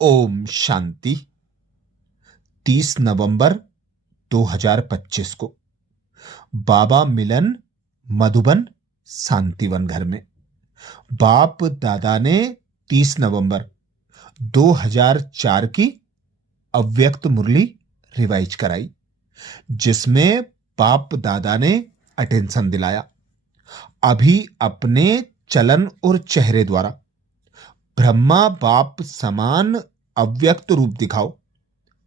ओम शांति। 30 नवंबर 2025 को बाबा मिलन मधुबन शांतिवन घर में बाप दादा ने 30 नवंबर 2004 की अव्यक्त मुरली रिवाइज कराई, जिसमें बाप दादा ने अटेंशन दिलाया। अभी अपने चलन और चेहरे द्वारा ब्रह्मा बाप समान अव्यक्त रूप दिखाओ,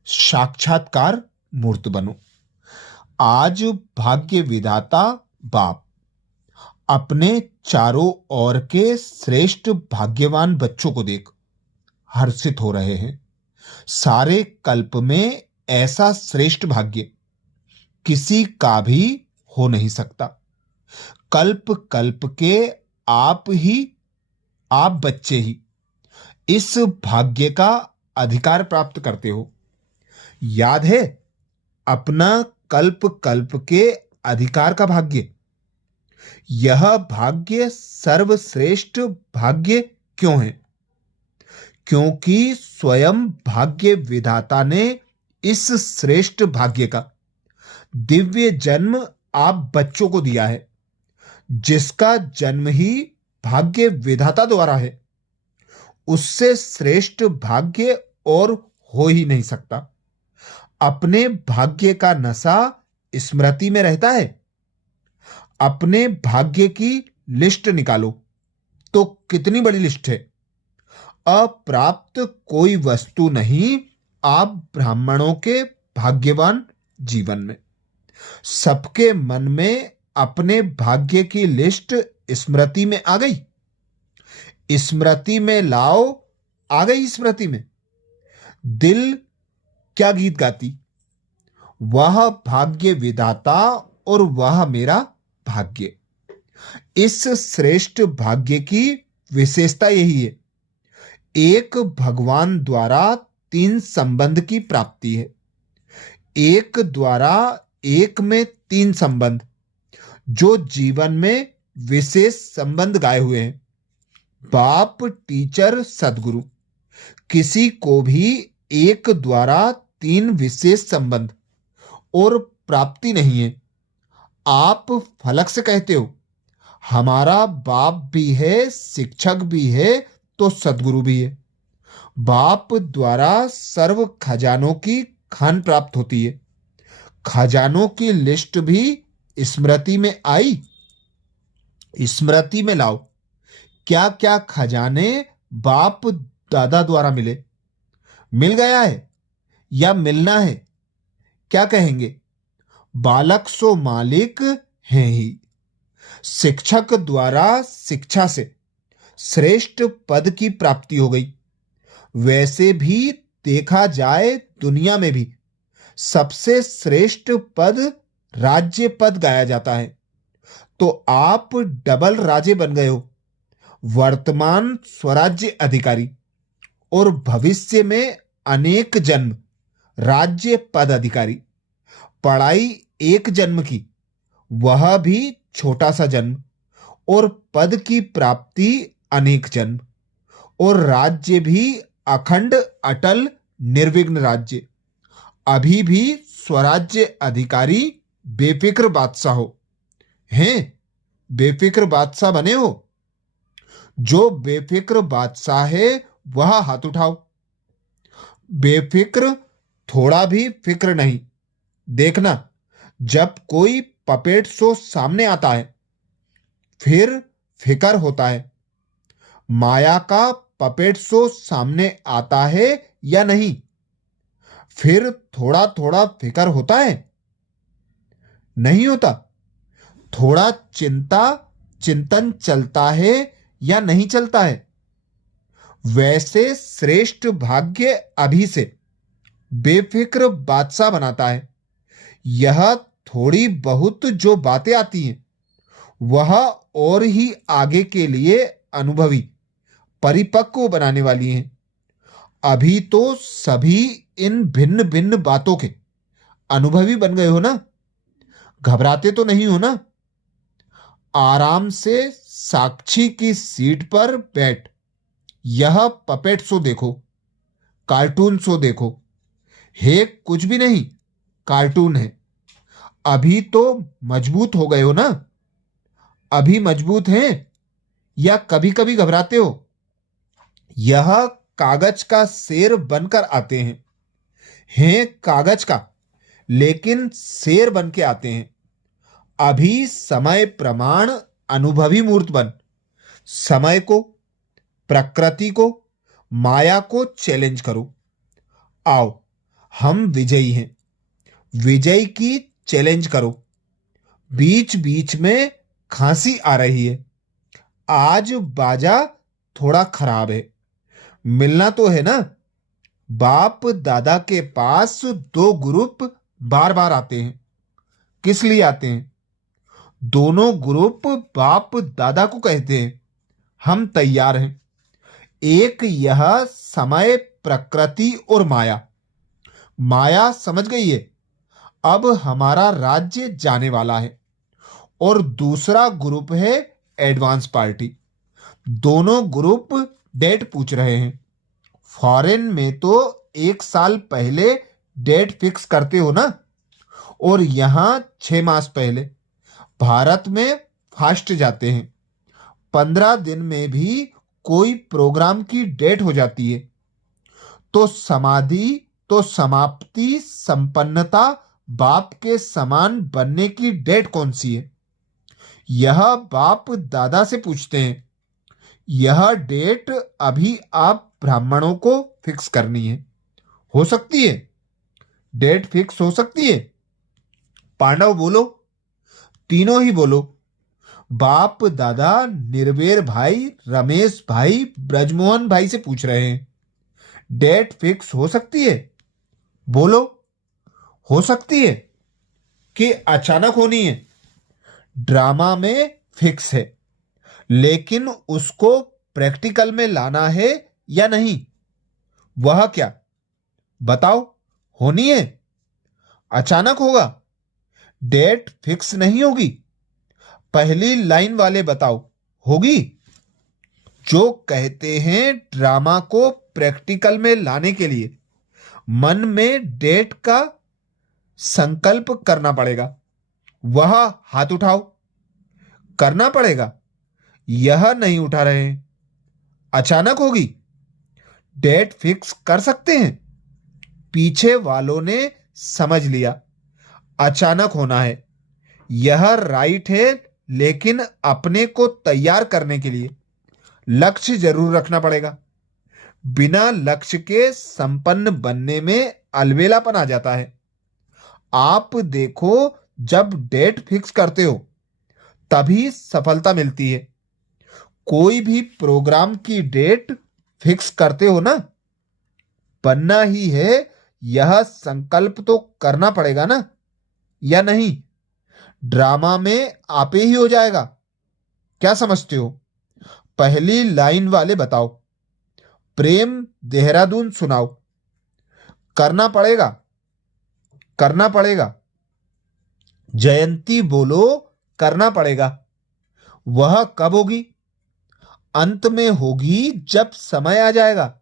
साक्षात्कार मूर्त बनो। आज भाग्य विधाता बाप अपने चारों ओर के श्रेष्ठ भाग्यवान बच्चों को देख हर्षित हो रहे हैं। सारे कल्प में ऐसा श्रेष्ठ भाग्य किसी का भी हो नहीं सकता। कल्प कल्प के आप बच्चे ही इस भाग्य का अधिकार प्राप्त करते हो। याद है अपना कल्प कल्प के अधिकार का भाग्य। यह भाग्य सर्वश्रेष्ठ भाग्य क्यों है? क्योंकि स्वयं भाग्य विधाता ने इस श्रेष्ठ भाग्य का दिव्य जन्म आप बच्चों को दिया है, जिसका जन्म ही भाग्य विधाता द्वारा है। उससे श्रेष्ठ भाग्य और हो ही नहीं सकता। अपने भाग्य का नशा स्मृति में रहता है। अपने भाग्य की लिस्ट निकालो तो कितनी बड़ी लिस्ट है। अप्राप्त कोई वस्तु नहीं आप ब्राह्मणों के भाग्यवान जीवन में। सबके मन में अपने भाग्य की लिस्ट स्मृति में आ गई। स्मृति में लाओ, आ गई स्मृति में। दिल क्या गीत गाती, वह भाग्य विधाता और वह मेरा भाग्य। इस श्रेष्ठ भाग्य की विशेषता यही है। एक भगवान द्वारा 3 संबंध की प्राप्ति है। एक द्वारा एक में 3 संबंध, जो जीवन में विशेष संबंध गाए हुए हैं। बाप, टीचर, सदगुरु। किसी को भी एक द्वारा 3 विशेष संबंध और प्राप्ति नहीं है। आप फलक से कहते हो हमारा बाप भी है, शिक्षक भी है, तो सदगुरु भी है। बाप द्वारा सर्व खजानों की खान प्राप्त होती है। खजानों की लिस्ट भी स्मृति में आई। स्मृति में लाओ, क्या क्या खजाने बाप दादा द्वारा मिले। मिल गया है या मिलना है? क्या कहेंगे? बालक सो मालिक हैं ही। शिक्षक द्वारा शिक्षा से श्रेष्ठ पद की प्राप्ति हो गई। वैसे भी देखा जाए दुनिया में भी सबसे श्रेष्ठ पद राज्य पद गाया जाता है। तो आप डबल राजे बन गए हो। वर्तमान स्वराज्य अधिकारी और भविष्य में अनेक जन्म राज्य पद अधिकारी। पढ़ाई एक जन्म की, वह भी छोटा सा जन्म, और पद की प्राप्ति अनेक जन्म, और राज्य भी अखंड अटल निर्विघ्न राज्य। अभी भी स्वराज्य अधिकारी बेफिक्र बादशाह हो। हैं बेफिक्र बादशाह बने हो? जो बेफिक्र बादशाह है वह हाथ उठाओ। बेफिक्र, थोड़ा भी फिक्र नहीं। देखना, जब कोई पपेट शो सामने आता है फिर फिकर होता है। माया का पपेट शो सामने आता है या नहीं, फिर थोड़ा थोड़ा फिकर होता है? नहीं होता। थोड़ा चिंतन चलता है या नहीं चलता है? वैसे श्रेष्ठ भाग्य अभी से बेफिक्र बादशाह बनाता है। यह थोड़ी बहुत जो बातें आती हैं वह और ही आगे के लिए अनुभवी परिपक्व बनाने वाली हैं। अभी तो सभी इन भिन्न भिन्न बातों के अनुभवी बन गए हो ना। घबराते तो नहीं हो ना। आराम से साक्षी की सीट पर बैठ यह पपेट शो देखो। कार्टून शो देखो। है कुछ भी नहीं, कार्टून है। अभी तो मजबूत हो गए हो ना? अभी मजबूत हैं या कभी कभी घबराते हो? यह कागज का शेर बनकर आते हैं कागज का, लेकिन शेर बन के आते हैं। अभी समय प्रमाण अनुभवी मूर्त बन, समय को, प्रकृति को, माया को चैलेंज करो। आओ, हम विजयी हैं। विजय की चैलेंज करो। बीच बीच में खांसी आ रही है। आज बाजा थोड़ा खराब है। मिलना तो है ना? बाप दादा के पास दो ग्रुप बार बार आते हैं। किस लिए आते हैं? दोनों ग्रुप बाप दादा को कहते हैं, हम तैयार हैं। एक यह समय, प्रकृति और माया। माया समझ गई है, अब हमारा राज्य जाने वाला है। और दूसरा ग्रुप है एडवांस पार्टी। दोनों ग्रुप डेट पूछ रहे हैं। फॉरेन में तो 1 साल पहले डेट फिक्स करते हो ना, और यहां 6 मास पहले। भारत में फास्ट जाते हैं। 15 दिन में भी कोई प्रोग्राम की डेट हो जाती है। तो समाधि, तो समाप्ति, संपन्नता, बाप के समान बनने की डेट कौन सी है? यह बाप दादा से पूछते हैं। यह डेट अभी आप ब्राह्मणों को फिक्स करनी है। हो सकती है? डेट फिक्स हो सकती है? पांडव बोलो, तीनों ही बोलो। बाप दादा निर्वेर भाई, रमेश भाई, ब्रजमोहन भाई से पूछ रहे हैं, डेट फिक्स हो सकती है? बोलो, हो सकती है कि अचानक होनी है? ड्रामा में फिक्स है, लेकिन उसको प्रैक्टिकल में लाना है या नहीं? वह क्या? बताओ। होनी है? अचानक होगा? डेट फिक्स नहीं होगी? पहली लाइन वाले बताओ, होगी? जो कहते हैं ड्रामा को प्रैक्टिकल में लाने के लिए मन में डेट का संकल्प करना पड़ेगा। वह हाथ उठाओ। करना पड़ेगा? यह नहीं उठा रहे हैं। अचानक होगी? डेट फिक्स कर सकते हैं? पीछे वालों ने समझ लिया, अचानक होना है। यह राइट है, लेकिन अपने को तैयार करने के लिए लक्ष्य जरूर रखना पड़ेगा। बिना लक्ष्य के संपन्न बनने में अलबेलापन आ जाता है। आप देखो, जब डेट फिक्स करते हो तभी सफलता मिलती है। कोई भी प्रोग्राम की डेट फिक्स करते हो ना, बनना ही है, यह संकल्प तो करना पड़ेगा ना, या नहीं? ड्रामा में आपे ही हो जाएगा। क्या समझते हो? पहली लाइन वाले बताओ। प्रेम देहरादून सुनाओ। करना पड़ेगा? करना पड़ेगा। जयंती बोलो, करना पड़ेगा। वह कब होगी? अंत में होगी, जब समय आ जाएगा।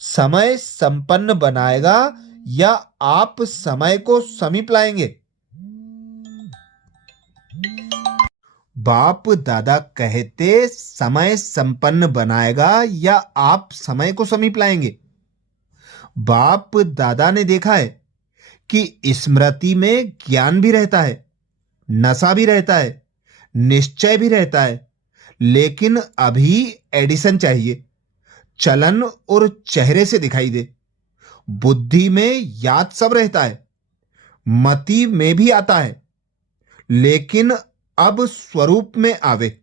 समय संपन्न बनाएगा या आप समय को समीप लाएंगे? बाप दादा कहते समय संपन्न बनाएगा या आप समय को समीप लाएंगे? बाप दादा ने देखा है कि स्मृति में ज्ञान भी रहता है, नशा भी रहता है, निश्चय भी रहता है, लेकिन अभी एडिशन चाहिए। चलन और चेहरे से दिखाई दे। बुद्धि में याद सब रहता है, मति में भी आता है, लेकिन अब स्वरूप में आवे।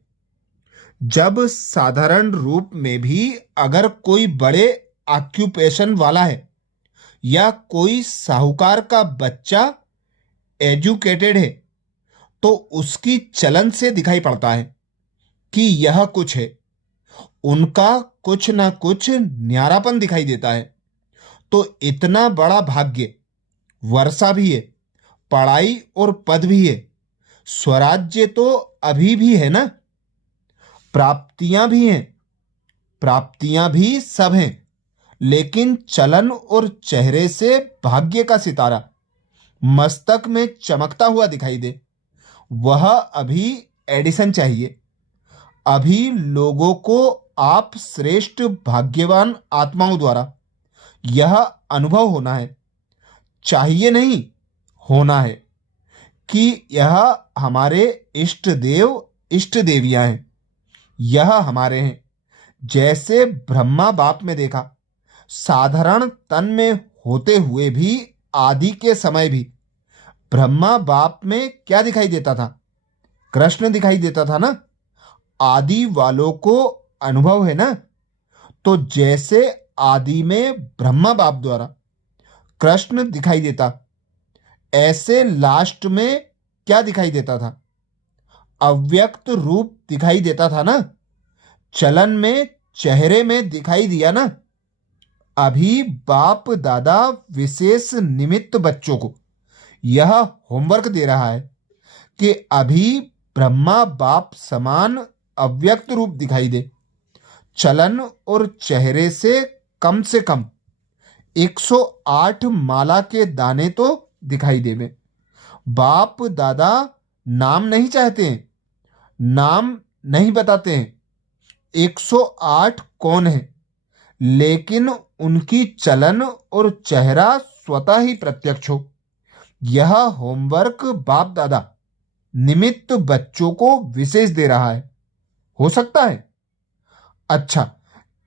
जब साधारण रूप में भी अगर कोई बड़े ऑक्यूपेशन वाला है या कोई साहूकार का बच्चा एजुकेटेड है, तो उसकी चलन से दिखाई पड़ता है कि यह कुछ है। उनका कुछ ना कुछ न्यारापन दिखाई देता है। तो इतना बड़ा भाग्य, वर्षा भी है, पढ़ाई और पद भी है, स्वराज्य तो अभी भी है ना, प्राप्तियां भी हैं, प्राप्तियां भी सब हैं, लेकिन चलन और चेहरे से भाग्य का सितारा मस्तक में चमकता हुआ दिखाई दे, वह अभी एडिसन चाहिए। अभी लोगों को आप श्रेष्ठ भाग्यवान आत्माओं द्वारा यह अनुभव होना है, चाहिए नहीं, होना है, कि यह हमारे इष्ट देव इष्ट देवियां हैं, यह हमारे हैं। जैसे ब्रह्मा बाप में देखा, साधारण तन में होते हुए भी आदि के समय भी ब्रह्मा बाप में क्या दिखाई देता था? कृष्ण दिखाई देता था ना। आदि वालों को अनुभव है ना। तो जैसे आदि में ब्रह्मा बाप द्वारा कृष्ण दिखाई देता, ऐसे लास्ट में क्या दिखाई देता था? अव्यक्त रूप दिखाई देता था ना। चलन में चेहरे में दिखाई दिया ना। अभी बाप दादा विशेष निमित्त बच्चों को यह होमवर्क दे रहा है कि अभी ब्रह्मा बाप समान अव्यक्त रूप दिखाई दे। चलन और चेहरे से कम 108 माला के दाने तो दिखाई देवे। बाप दादा नाम नहीं चाहते हैं, नाम नहीं बताते हैं 108 कौन है, लेकिन उनकी चलन और चेहरा स्वतः ही प्रत्यक्ष हो। यह होमवर्क बाप दादा निमित्त बच्चों को विशेष दे रहा है। हो सकता है? अच्छा,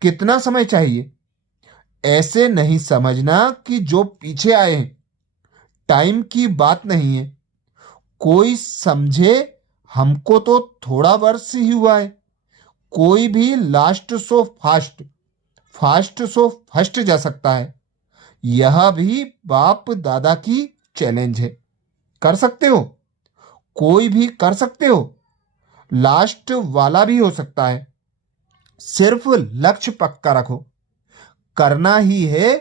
कितना समय चाहिए? ऐसे नहीं समझना कि जो पीछे आए हैं, टाइम की बात नहीं है। कोई समझे हमको तो थोड़ा वर्ष ही हुआ है, कोई भी last so fast, fast so first जा सकता है। यह भी बाप दादा की चैलेंज है। कर सकते हो, कोई भी कर सकते हो, लास्ट वाला भी हो सकता है। सिर्फ लक्ष्य पक्का रखो, करना ही है,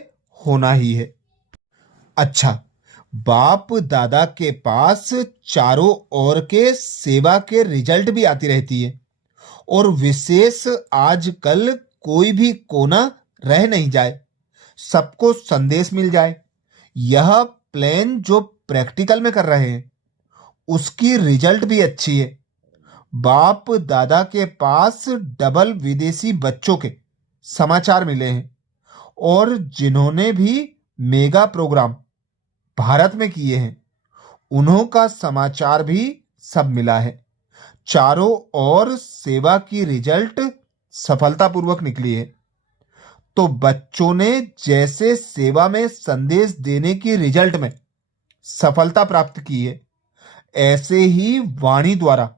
होना ही है। अच्छा, बाप दादा के पास चारों ओर के सेवा के रिजल्ट भी आती रहती है, और विशेष आजकल कोई भी कोना रह नहीं जाए, सबको संदेश मिल जाए। यह प्लान जो प्रैक्टिकल में कर रहे हैं, उसकी रिजल्ट भी अच्छी है। बाप दादा के पास डबल विदेशी बच्चों के समाचार मिले हैं, और जिन्होंने भी मेगा प्रोग्राम भारत में किए हैं, उन्हों का समाचार भी सब मिला है। चारों ओर सेवा की रिजल्ट सफलतापूर्वक निकली है। तो बच्चों ने जैसे सेवा में संदेश देने की रिजल्ट में सफलता प्राप्त की है, ऐसे ही वाणी द्वारा,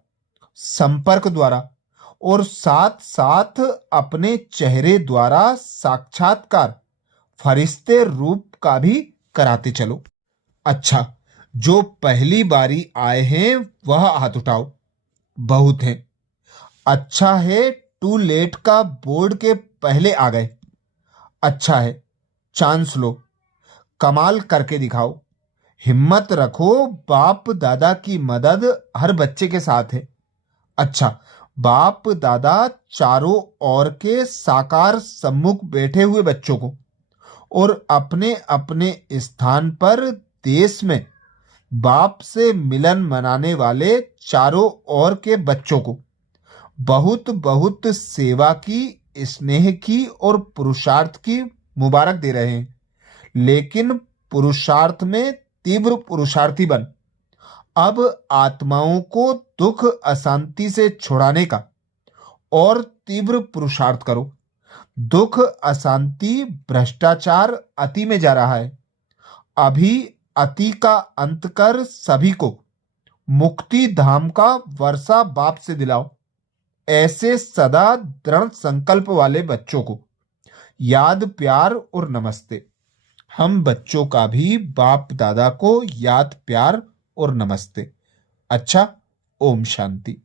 संपर्क द्वारा, और साथ साथ अपने चेहरे द्वारा साक्षात्कार फरिश्ते रूप का भी कराते चलो। अच्छा, जो पहली बारी आए हैं वह हाथ उठाओ। बहुत हैं। अच्छा है टू लेट का बोर्ड के पहले आ गए। अच्छा है, चांस लो, कमाल करके दिखाओ। हिम्मत रखो, बाप दादा की मदद हर बच्चे के साथ है। अच्छा, बाप दादा चारों ओर के साकार सम्मुख बैठे हुए बच्चों को और अपने अपने स्थान पर देश में बाप से मिलन मनाने वाले चारों ओर के बच्चों को बहुत बहुत सेवा की, स्नेह की और पुरुषार्थ की मुबारक दे रहे हैं। लेकिन पुरुषार्थ में तीव्र पुरुषार्थी बन अब आत्माओं को दुख अशांति से छुड़ाने का और तीव्र पुरुषार्थ करो। दुख अशांति भ्रष्टाचार अति में जा रहा है। अभी अति का अंत कर सभी को मुक्ति धाम का वर्षा बाप से दिलाओ। ऐसे सदा दृढ़ संकल्प वाले बच्चों को याद, प्यार और नमस्ते। हम बच्चों का भी बाप दादा को याद, प्यार और नमस्ते। अच्छा, ओम शांति।